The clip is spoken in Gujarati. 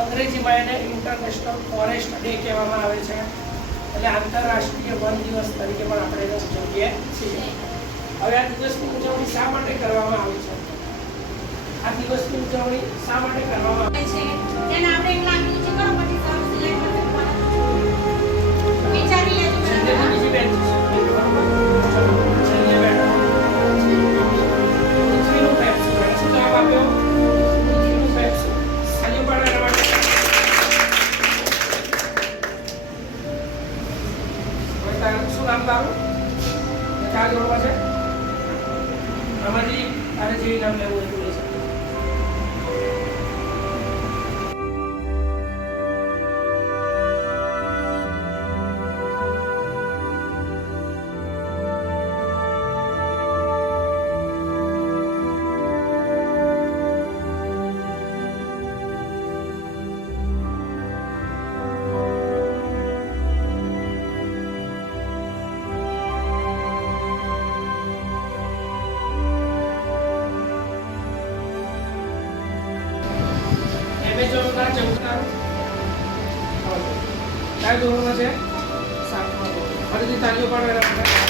અંગ્રેજીમાં એને ઇન્ટરનેશનલ ફોરેસ્ટ ડે કહેવામાં આવે છે, એટલે આંતરરાષ્ટ્રીય વન દિવસ તરીકે પણ આપણે એને ઉજવીએ છીએ. હવે આ દિવસની ઉજવણી શા માટે કરવામાં આવે છે? આ દિવસની ઉજવણી શા માટે કરવામાં આવે છે? જેને આપણે એમ લાગ્યું છે કરો પછી સર સિલેક્ટ કરવાનું વિચારી લેજો. બીજી બેન્ચ છે બરોબર. છેલ્લે બેઠો પૃથ્વીનું પેપ્સુ. શું જવાબ આપ્યો? પૃથ્વીનું પેપ્સુ. સાલી પણ એના માટે શું નામ તારું? ક્યાં જોડવા છે? આમાંથી તારે જે નામ લેવું હોય લઈ શકે. ધોરણમાં છે 7મા ધોરણ. ફરીથી તાલીઓ પાડો એના માટે.